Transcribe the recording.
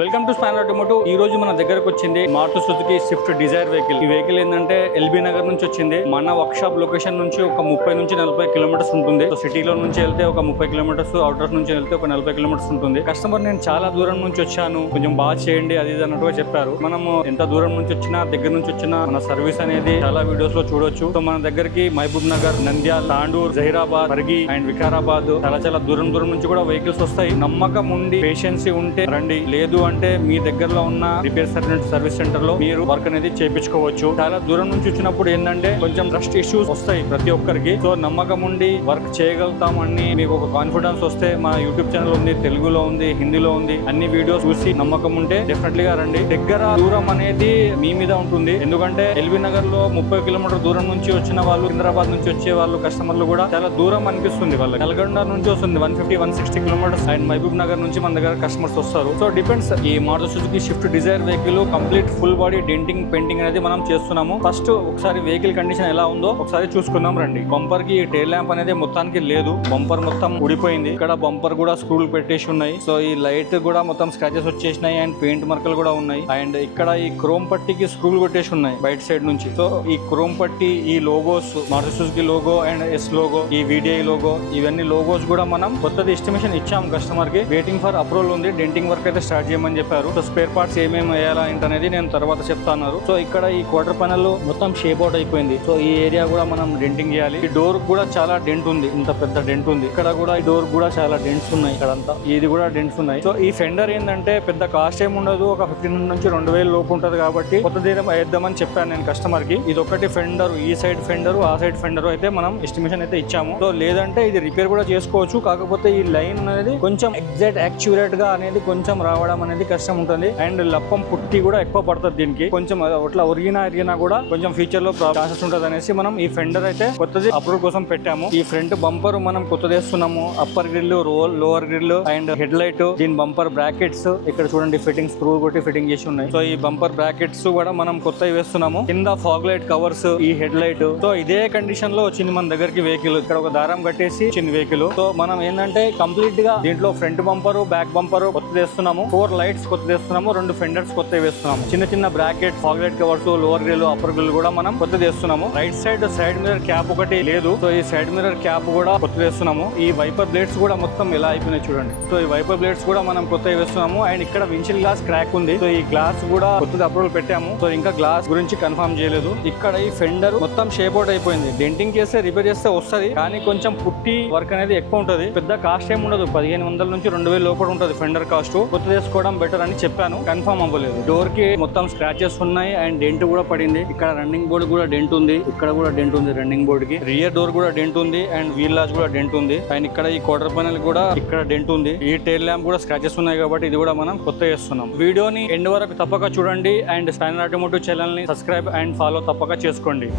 Welcome to spanner automotive. ఈ రోజు మన దగ్గరకు వచ్చింది Maruti Suzuki Swift Dzire vehicle. ఈ వెహికల్ ఏంటంటే ఎల్బీ నగర్ నుంచి వచ్చింది. మన వర్క్ షాప్ లొకేషన్ నుంచి ఒక 30 నుంచి 40 కిలోమీటర్స్ ఉంటుంది. సిటీలో నుంచి వెళ్తే ఒక 30 కిలోమీటర్స్, అవుటర్ నుంచి వెళ్తే ఒక 40 కిలోమీటర్స్ ఉంటుంది. కస్టమర్ నేను చాలా దూరం నుంచి వచ్చాను, కొంచెం బాగా చేయండి అది ఇది అన్నట్టుగా చెప్పారు. మనము ఎంత దూరం నుంచి వచ్చినా, దగ్గర నుంచి వచ్చినా మన సర్వీస్ అనేది చాలా వీడియోస్ లో చూడొచ్చు. సో మన దగ్గరికి మహబూబ్ నగర్, నంద్యాల, తాండూర్, జహీరాబాద్, బర్గి అండ్ వికారాబాద్ చాలా దూరం నుంచి కూడా వెహికల్స్ వస్తాయి. నమ్మకం ఉండి పేషెన్సీ ఉంటే రండి, లేదు అంటే మీ దగ్గరలో ఉన్న రిపేర్ సర్వీస్ సెంటర్ లో మీరు వర్క్ అనేది చేయించుకోవచ్చు. చాలా దూరం నుంచి వచ్చినప్పుడు ఏంటంటే కొంచెం ట్రస్ట్ ఇష్యూస్ వస్తాయి ప్రతి ఒక్కరికి. సో నమ్మకం ఉండి వర్క్ చేయగలుగుతాం అని మీకు ఒక కాన్ఫిడెన్స్ వస్తే మా యూట్యూబ్ ఛానల్ ఉంది, తెలుగులో ఉంది, హిందీలో ఉంది. అన్ని వీడియోస్ చూసి నమ్మకం ఉంటే డెఫినెట్లీ గా రండి. దగ్గర దూరం అనేది మీ మీద ఉంటుంది. ఎందుకంటే ఎల్బీ నగర్ లో 30 కిలోమీటర్ దూరం నుంచి వచ్చిన వాళ్ళు, హైదరాబాద్ నుంచి వచ్చే వాళ్ళు కస్టమర్లు కూడా చాలా దూరం అనిపిస్తుంది వాళ్ళకి. నల్గొండ నుంచి వస్తుంది 150-160 కిలోమీటర్స్ అండ్ మహబూబ్ నగర్ నుంచి మన దగ్గర కస్టమర్స్ వస్తారు. So depends. ఈ Maruti Suzuki Swift Dzire vehicle complete full body denting, painting అనేది మనం చేస్తున్నాము. ఫస్ట్ ఒకసారి వెహికల్ కండిషన్ ఎలా ఉందో ఒకసారి చూసుకుందాం రండి. బంపర్ కి టైల్ ల్యాంప్ అనేది మొత్తానికి లేదు, బంపర్ మొత్తం ఊడిపోయింది. ఇక్కడ బంపర్ కూడా స్క్రూలు పెట్టేసి ఉన్నాయి. సో ఈ లైట్ కూడా మొత్తం స్క్రాచెస్ వచ్చేసినాయి అండ్ పెయింట్ మార్కలు కూడా ఉన్నాయి. అండ్ ఇక్కడ ఈ క్రోమ్ పట్టికి స్క్రూలు కొట్టేసి ఉన్నాయి బయట సైడ్ నుంచి. సో ఈ క్రోమ్ పట్టి, ఈ logos, Maruti Suzuki logo and S logo, ఈ VDI లోగో, ఇవన్నీ లోగోస్ కూడా మనం కొత్తది ఎస్టిమేషన్ ఇచ్చాము కస్టమర్ కి. వెయిటింగ్ ఫర్ అప్రూవల్ ఉంది. డెంటింగ్ వర్క్ అయితే స్టార్ట్ చేయమని చెప్పారు. సో స్పేర్ పార్ట్స్ ఏమేమి వేయాలా ఏంటనేది నేను తర్వాత చెప్తాను. సో ఇక్కడ ఈ క్వార్టర్ ప్యానెల్ మొత్తం షేప్ అవుట్ అయిపోయింది. సో ఈ ఏరియా కూడా మనం డెంటింగ్ చేయాలి. ఈ డోర్ కూడా చాలా డెంట్ ఉంది, ఇంత పెద్ద డెంట్ ఉంది. ఇక్కడ కూడా ఈ డోర్ కూడా చాలా డెంట్స్ ఉన్నాయి. ఇక్కడంతా ఇది కూడా డెంట్స్ ఉన్నాయి. సో ఈ ఫెండర్ ఏంటంటే పెద్ద కాస్ట్ ఏమి ఉండదు, ఒక 1500 నుంచి 2000 లోపు ఉంటది. కాబట్టి కొత్త దీరం వేద్దామని చెప్పాను నేను కస్టమర్ కి. ఇది ఒకటి ఫెండర్, ఈ సైడ్ ఫెండర్, ఆ సైడ్ ఫెండర్ అయితే మనం ఎస్టిమేషన్ అయితే ఇచ్చాము. సో లేదంటే ఇది రిపేర్ కూడా చేసుకోవచ్చు. కాకపోతే ఈ లైన్ అనేది కొంచెం ఎగ్జాక్ట్ యాక్యురేట్ గా అనేది కొంచెం రావడం అనేది కష్టం ఉంటుంది. అండ్ లప్పం పుట్టి కూడా ఎక్కువ పడుతుంది దీనికి. కొంచెం అట్లా ఒరిగినా కూడా కొంచెం ఫ్యూచర్ లో ప్రాసెస్ ఉంటుంది అనేసి మనం ఈ ఫెండర్ అయితే కొత్తది అప్రూవ్ కోసం పెట్టాము. ఈ ఫ్రంట్ బంపర్ మనం కొత్తది వేస్తున్నాము. Upper grill, lower grill and head light, దీని బంపర్ బ్రాకెట్స్ ఇక్కడ చూడండి ఫిట్టింగ్, స్క్రూ కొట్టి ఫిట్టింగ్ చేసి ఉన్నాయి. సో ఈ బంపర్ బ్రాకెట్స్ కూడా మనం కొత్తవి వేస్తున్నాము. కింద ఫాగ్ లైట్ కవర్స్, ఈ హెడ్ లైట్. సో ఇదే కండిషన్ లో వచ్చింది మన దగ్గరికి వెహికల్. ఇక్కడ ఒక దారం కట్టేసి వచ్చింది వెహికల్. సో మనం ఏంటంటే కంప్లీట్ గా దీంట్లో ఫ్రంట్ బంపర్, బ్యాక్ బంపర్ కొత్తది వేస్తున్నాము. 4 లైట్స్ కొత్తది వేస్తున్నాము, 2 ఫెండర్స్ కొత్తవి వేస్తున్నాము. చిన్న bracket, fog light covers, lower grill, upper grill కూడా మనం కొత్తది వేస్తున్నాము. రైట్ సైడ్ మిర్రర్ క్యాప్ ఒకటి లేదు. సో ఈ సైడ్ మిర్రర్ క్యాప్ కూడా కొత్తది వేస్తున్నాము. ఈ వైపర్ బ్లేడ్స్ కూడా మొత్తం ఎలా అయిపోయినాయి చూడండి. సో ఈ వైపర్ బ్లేడ్స్ కూడా మనం కొత్తవి వేస్తున్నాము. అండ్ ఇక్కడ వించిల్ గ్లాస్ క్రాక్ ఉంది. సో ఈ గ్లాస్ కూడా కొత్తది అప్రూవల్ పెట్టాము. సో ఇంకా గ్లాస్ గురించి కన్ఫర్మ్ చేయలేదు. ఇక్కడ ఈ ఫెండర్ మొత్తం షేప్ అవుట్ అయిపోయింది. డెంటింగ్ చేస్తే, రిపేర్ చేస్తే వస్తుంది, కానీ కొంచెం పుట్టి వర్క్ అనేది ఎక్కువ ఉంటుంది. పెద్ద కాస్ట్ ఏమి ఉండదు, 1500 నుంచి 2000 లోపల ఉంటుంది ఫెండర్ కాస్ట్. కొత్తది వేసుకోవడం బెటర్ అని చెప్పాను, కన్ఫర్మ్ అవ్వలేదు. డోర్ కి మొత్తం స్క్రాచెస్ ఉన్నాయి అండ్ డెంట్ కూడా పడింది. ఇక్కడ రన్నింగ్ బోర్డ్ కూడా డెంట్ ఉంది, ఇక్కడ కూడా డెంట్ ఉంది రన్నింగ్ బోర్డ్ కి. రియర్ డోర్ కూడా డెంట్ ఉంది అండ్ వీల్ లాజ్ కూడా డెంట్ ఉంది. అండ్ ఇక్కడ ఈ క్వార్టర్ ప్యానెల్ కూడా ఇక్కడ డెంట్ ఉంది. ఈ టైల్ ల్యాంప్ కూడా స్క్రాచెస్ ఉన్నాయి కాబట్టి ఇది కూడా మనం కొత్త చేస్తున్నాం. వీడియోని ఎండ్ వరకు తప్పక చూడండి అండ్ స్పానర్ ఆటోమోటివ్ ఛానల్ ని సబ్స్క్రైబ్ అండ్ ఫాలో తప్పక చేసుకోండి.